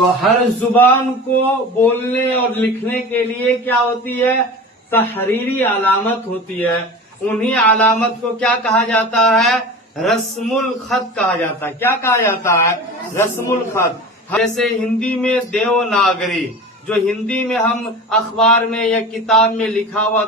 تو ہر زبان کو بولنے اور لکھنے کے لیے کیا ہوتی ہے؟ تحریری علامت ہوتی ہے. انہی علامت کو کیا کہا جاتا ہے؟ رسم الخط کہا جاتا ہے. کیا کہا جاتا ہے؟ رسم الخط. جیسے ہندی میں دیوناگری، جو ہندی میں ہم اخبار میں یا کتاب میں لکھا ہوا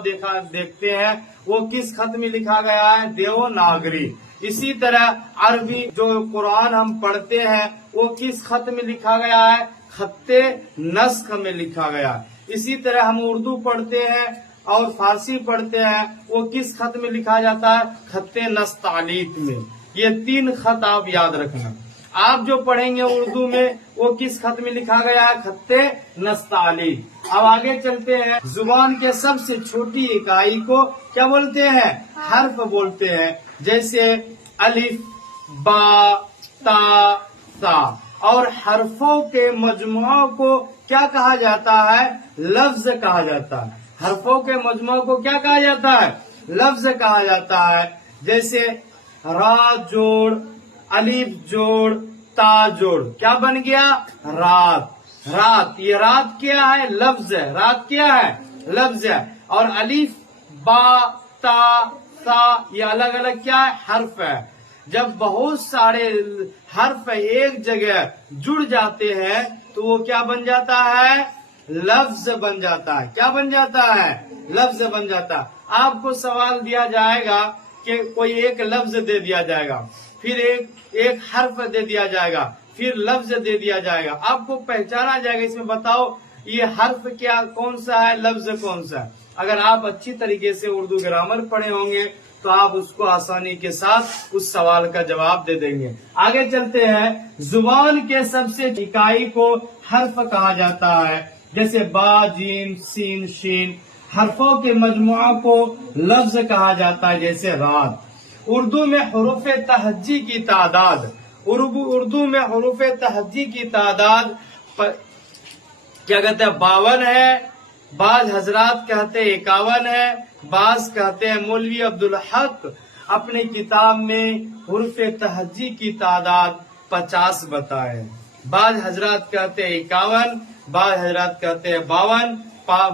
دیکھتے ہیں، وہ کس خط میں لکھا گیا ہے؟ دیوناگری. اسی طرح عربی جو قرآن ہم پڑھتے ہیں وہ کس خط میں لکھا گیا ہے؟ خط نسخ میں لکھا گیا. اسی طرح ہم اردو پڑھتے ہیں اور فارسی پڑھتے ہیں، وہ کس خط میں لکھا جاتا ہے؟ خط نستعلیق میں. یہ 3 خط آپ یاد رکھنا. آپ جو پڑھیں گے اردو میں وہ کس خط میں لکھا گیا ہے؟ خط نستعلیق. اب آگے چلتے ہیں. زبان کے سب سے چھوٹی اکائی کو کیا بولتے ہیں؟ حرف بولتے ہیں. جیسے الف، با، تا، سا. اور حرفوں کے مجموعوں کو کیا کہا جاتا ہے؟ لفظ کہا جاتا ہے. حرفوں کے مجموعوں کو کیا کہا جاتا ہے؟ لفظ کہا جاتا ہے. جیسے را جوڑ الف جوڑ تا جوڑ کیا بن گیا؟ رات. رات. یہ رات کیا ہے؟ لفظ ہے. رات کیا ہے؟ لفظ ہے. اور الف، با، تا، سا یہ الگ الگ کیا ہے؟ حرف ہے. جب بہت سارے حرف ایک جگہ جڑ جاتے ہیں تو وہ کیا بن جاتا ہے؟ لفظ بن جاتا ہے. کیا بن جاتا ہے؟ لفظ بن جاتا ہے. آپ کو سوال دیا جائے گا کہ کوئی ایک لفظ دے دیا جائے گا، پھر ایک حرف دے دیا جائے گا، پھر لفظ دے دیا جائے گا. آپ کو پہچانا جائے گا اس میں بتاؤ یہ حرف کیا کون سا ہے، لفظ کون سا ہے. اگر آپ اچھی طریقے سے اردو گرامر پڑھے ہوں گے تو آپ اس کو آسانی کے ساتھ اس سوال کا جواب دے دیں گے. آگے چلتے ہیں. زبان کے سب سے اکائی کو حرف کہا جاتا ہے. جیسے با، جیم، سین، شین. حرفوں کے مجموعہ کو لفظ کہا جاتا ہے. جیسے رات. اردو میں حروف تہجی کی تعداد اردو میں حروف تہجی کی تعداد کیا کہتے ہیں؟ 52 ہے. بعض حضرات کہتے ہیں 51 ہے. بعض کہتے ہیں مولوی عبدالحق اپنی کتاب میں حروف تہجی کی تعداد 50 بتائے. بعض حضرات کہتے ہیں 51، بعض حضرات کہتے ہیں 52،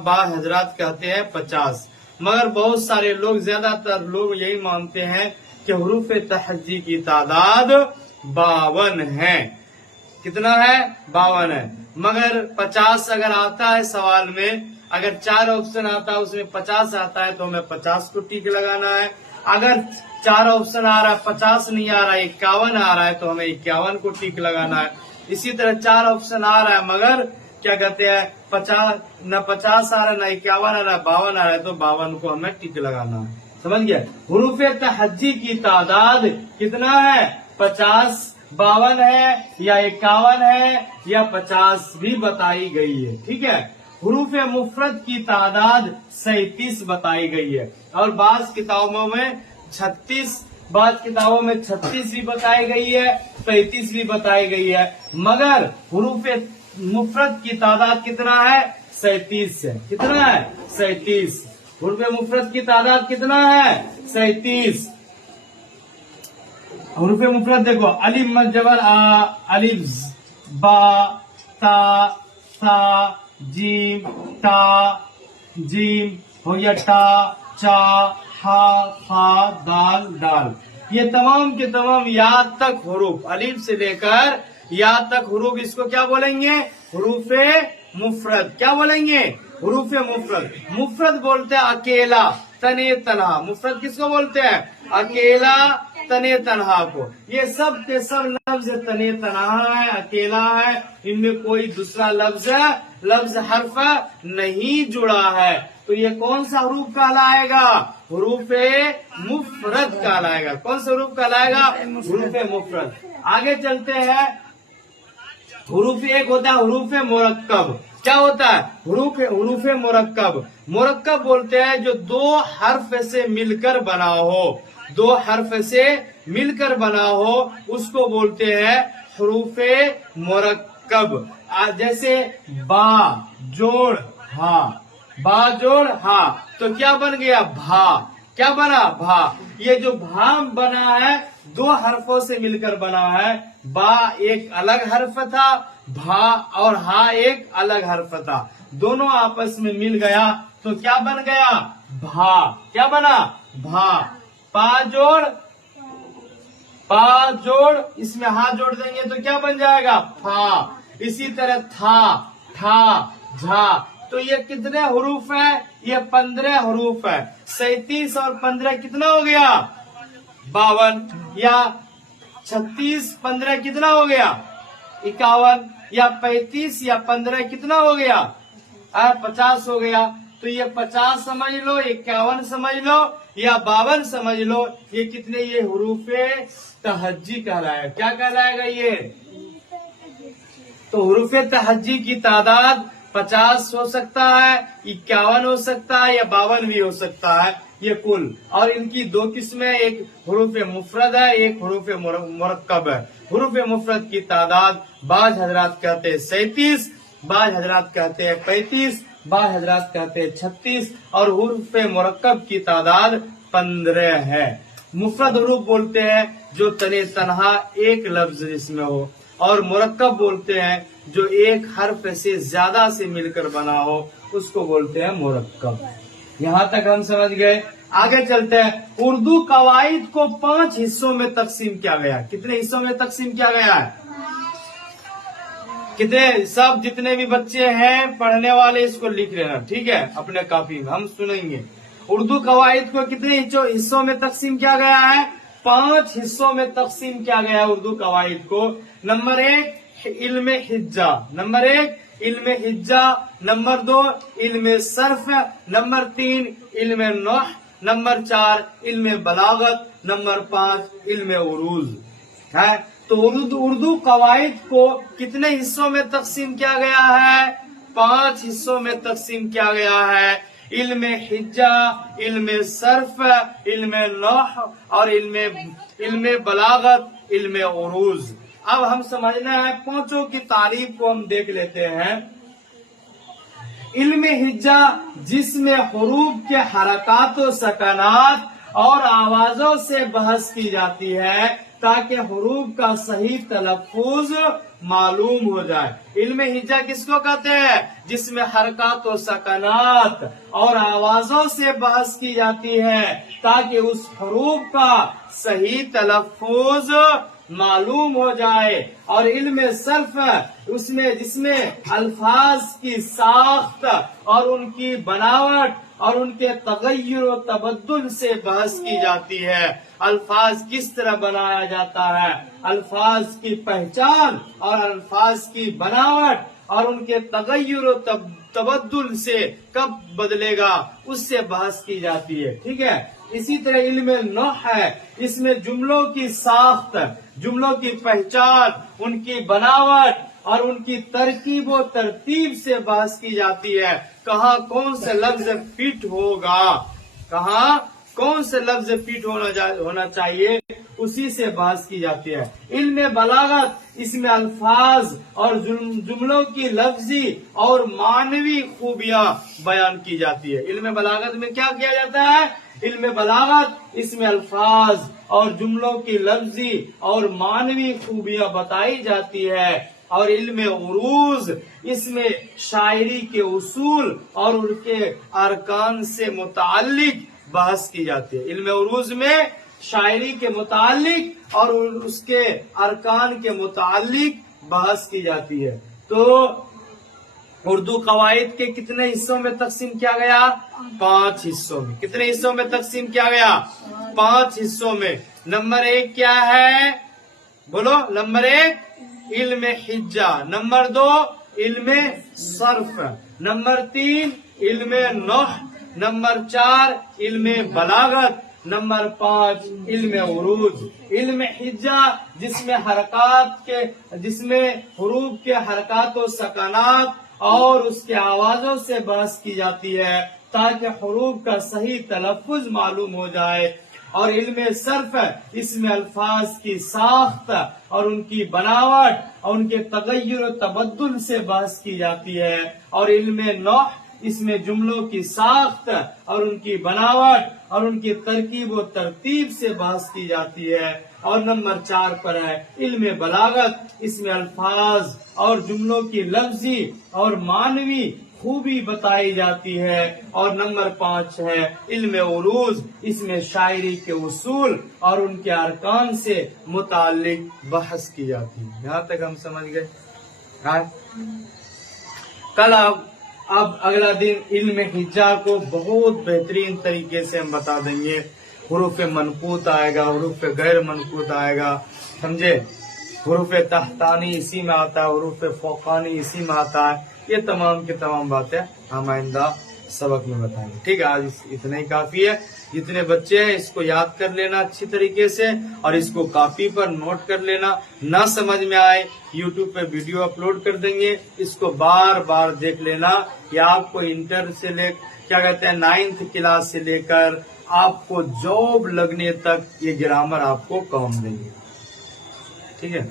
بعض حضرات کہتے ہیں 50. مگر بہت سارے لوگ، زیادہ تر لوگ یہی مانتے ہیں کہ حروف تہجی کی تعداد 52 ہے. کتنا ہے؟ 52 ہے. مگر 50 اگر آتا ہے سوال میں، اگر 4 آپشن آتا ہے اس میں 50 آتا ہے تو ہمیں 50 کو ٹک لگانا ہے. اگر 4 آپشن آ رہا ہے 50 نہیں آ رہا ہے 51 آ رہا ہے تو ہمیں 51 کو ٹک لگانا ہے. اسی طرح 4 آپشن آ رہا ہے مگر کیا کہتے ہیں 50 آ رہا ہے نہ 51 آ رہا ہے 52 آ رہا ہے تو 52 کو ہمیں ٹک لگانا ہے. سمجھ گئے؟ حروف تہجی کی تعداد کتنا ہے؟ 50، 52 ہے یا 51 ہے یا 50 بھی بتائی گئی ہے. ٹھیک ہے. حروف مفرد کی تعداد 37 بتائی گئی ہے. اور بعض کتابوں میں 36 بھی بتائی گئی ہے، 35 بھی بتائی گئی ہے. مگر حروف مفرد کی تعداد کتنا ہے؟ 37 ہے. کتنا ہے؟ 37. حروف مفرد کی تعداد کتنا ہے؟ 37. حروف مفرد دیکھو، الف مد جبر آ، الف، با، تا، سا، جیم، تا، جیم ہو گیا، ٹا، چا، ہا، خا، دال، ڈال. یہ تمام کے تمام یا تک حروف، الف سے لے کر یا تک حروف، اس کو کیا بولیں گے؟ حروف مفرد. کیا بولیں گے؟ حروف مفرد. مفرد بولتے ہیں اکیلا، تنے تنہا. مفرد کس کو بولتے ہیں؟ اکیلا، تنے تنہا کو. یہ سب کے سب لفظ تنے تنہا ہے، اکیلا ہے. ان میں کوئی دوسرا لفظ حرف نہیں جڑا ہے. تو یہ کون سا حروف کہلائے گا؟ حروف مفرد کہلائے گا. کون سا حروف کہلائے گا؟ حروف مفرد. آگے چلتے ہیں. حروف ایک ہوتا ہے حروف مرکب. کیا ہوتا ہے؟ حروف مرکب. مرکب بولتے ہیں جو 2 حرف سے مل کر بنا ہو. 2 حرف سے مل کر بنا ہو اس کو بولتے ہیں حروف مرکب. جیسے با جوڑ ہا، با جوڑ ہا تو کیا بن گیا؟ بھا. کیا بنا؟ بھا. یہ جو بھا بنا ہے 2 حرفوں سے مل کر بنا ہے. با ایک الگ حرف تھا بھا اور ہا ایک الگ حرف تھا، دونوں آپس میں مل گیا تو کیا بن گیا؟ بھا۔ کیا بنا؟ بھا۔ پا جوڑ اس میں ہا جوڑ دیں گے تو کیا بن جائے گا؟ پھا۔ اسی طرح تھا، ٹھا، جھا۔ تو یہ کتنے حروف ہیں؟ یہ 15 حروف ہے۔ 37 اور 15 کتنا ہو گیا؟ 52۔ یا 36 15 کتنا ہو گیا؟ 51۔ یا 35 یا 15 کتنا ہو گیا؟ 50 ہو گیا۔ تو یہ 50 سمجھ لو، 51 سمجھ لو یا 52 سمجھ لو، یہ کتنے؟ یہ حروف تہجی کہلائے گا۔ کیا کہلائے گا یہ؟ تو حروف تہجی کی تعداد 50 ہو سکتا ہے، 51 ہو سکتا ہے یا 52 بھی ہو سکتا ہے، یہ کل۔ اور ان کی دو قسمیں، ایک حروف مفرد ہے، ایک حروف مرکب ہے۔ حروف مفرد کی تعداد بعض حضرات کہتے ہیں 37، بعض حضرات کہتے ہیں 35، بعض حضرات کہتے ہیں 36، اور حروف مرکب کی تعداد 15 ہے۔ مفرد حروف بولتے ہیں جو تنے تنہا ایک لفظ جس میں ہو، اور مرکب بولتے ہیں جو ایک حرف سے زیادہ سے مل کر بنا ہو، اس کو بولتے ہیں مرکب۔ یہاں تک ہم سمجھ گئے۔ آگے چلتے ہیں۔ اردو قواعد کو 5 حصوں میں تقسیم کیا گیا۔ کتنے حصوں میں تقسیم کیا گیا ہے؟ کتنے؟ سب جتنے بھی بچے ہیں پڑھنے والے اس کو لکھ لینا، ٹھیک ہے، اپنے کاپی میں ہم سنیں گے۔ اردو قواعد کو کتنے حصوں میں تقسیم کیا گیا ہے؟ 5 حصوں میں تقسیم کیا گیا ہے اردو قواعد کو۔ نمبر 1 علم حجہ، نمبر 1 علم حجہ، نمبر 2 علم صرف، نمبر 3 علم نحو، نمبر 4 علم بلاغت، نمبر 5 علم عروض ہے۔ تو اردو قواعد کو کتنے حصوں میں تقسیم کیا گیا ہے؟ 5 حصوں میں تقسیم کیا گیا ہے۔ علم حجہ، علم صرف، علم نحو اور علم بلاغت، علم عروض۔ اب ہم سمجھنا ہے پانچوں کی تعریف کو ہم دیکھ لیتے ہیں۔ علم حجہ جس میں حروف کے حرکات و سکنات اور آوازوں سے بحث کی جاتی ہے تاکہ حروف کا صحیح تلفظ معلوم ہو جائے۔ علم حجہ کس کو کہتے ہیں؟ جس میں حرکات و سکنات اور آوازوں سے بحث کی جاتی ہے تاکہ اس حروف کا صحیح تلفظ معلوم ہو جائے۔ اور علم صرف جس میں الفاظ کی ساخت اور ان کی بناوٹ اور ان کے تغیر و تبدل سے بحث کی جاتی ہے۔ الفاظ کس طرح بنایا جاتا ہے، الفاظ کی پہچان اور الفاظ کی بناوٹ اور ان کے تغیر و تبدل سے کب بدلے گا، اس سے بحث کی جاتی ہے، ٹھیک ہے۔ اسی طرح علم نحو ہے، اس میں جملوں کی ساخت، جملوں کی پہچان، ان کی بناوٹ اور ان کی ترکیب و ترتیب سے بحث کی جاتی ہے۔ کہاں کون سے لفظ فٹ ہوگا، کہاں کون سے لفظ فٹ ہونا چاہیے، اسی سے بحث کی جاتی ہے۔ علم بلاغت اس میں الفاظ اور جملوں کی لفظی اور معنوی خوبیاں بیان کی جاتی ہے۔ علم بلاغت میں کیا کیا جاتا ہے؟ علم بلاغت اس میں الفاظ اور جملوں کی لفظی اور معنوی خوبیاں بتائی جاتی ہے۔ اور علم عروض اس میں شاعری کے اصول اور ان کے ارکان سے متعلق بحث کی جاتی ہے۔ علم عروض میں شاعری کے متعلق اور اس کے ارکان کے متعلق بحث کی جاتی ہے۔ تو اردو قواعد کے کتنے حصوں میں تقسیم کیا گیا؟ 5 حصوں میں۔ کتنے حصوں میں تقسیم کیا گیا؟ 5 حصوں میں۔ نمبر 1 کیا ہے؟ بولو۔ نمبر 1 علم حجہ، نمبر 2 علم صرف، نمبر 3 علم نحو، نمبر 4 علم بلاغت، نمبر 5 علم عروض۔ علم حجہ جس میں حروف کے حرکات و سکنات اور اس کے آوازوں سے بحث کی جاتی ہے تاکہ حروف کا صحیح تلفظ معلوم ہو جائے۔ اور علم صرف اس میں الفاظ کی ساخت اور ان کی بناوٹ اور ان کے تغیر و تبدل سے بحث کی جاتی ہے۔ اور علم نحو اس میں جملوں کی ساخت اور ان کی بناوٹ اور ان کی ترکیب و ترتیب سے بحث کی جاتی ہے۔ اور نمبر 4 پر ہے علم بلاغت، اس میں الفاظ اور جملوں کی لفظی اور معنوی خوبی بتائی جاتی ہے، اور نمبر 5 ہے علم عروض، اس میں شاعری کے اصول اور ان کے ارکان سے متعلق بحث کی جاتی ہے۔ یہاں تک ہم سمجھ گئے۔ کل اب اگلا دن علم ہجا کو بہت بہترین طریقے سے ہم بتا دیں گے۔ حروف منقوط آئے گا، حروف غیر منقوط آئے گا، سمجھے؟ حروف تحتانی اسی میں آتا ہے، حروف فوقانی اسی میں آتا ہے۔ یہ تمام کی تمام باتیں ہم آئندہ سبق میں بتائیں گے، ٹھیک ہے؟ آج اتنا ہی کافی ہے۔ جتنے بچے ہیں اس کو یاد کر لینا اچھی طریقے سے، اور اس کو کاپی پر نوٹ کر لینا۔ نہ سمجھ میں آئے یوٹیوب پہ ویڈیو اپلوڈ کر دیں گے، اس کو بار بار دیکھ لینا۔ یہ آپ کو انٹر سے کیا کہتے ہیں 9th کلاس سے لے کر آپ کو جاب لگنے تک یہ گرامر آپ کو کام دیں گے، ٹھیک ہے؟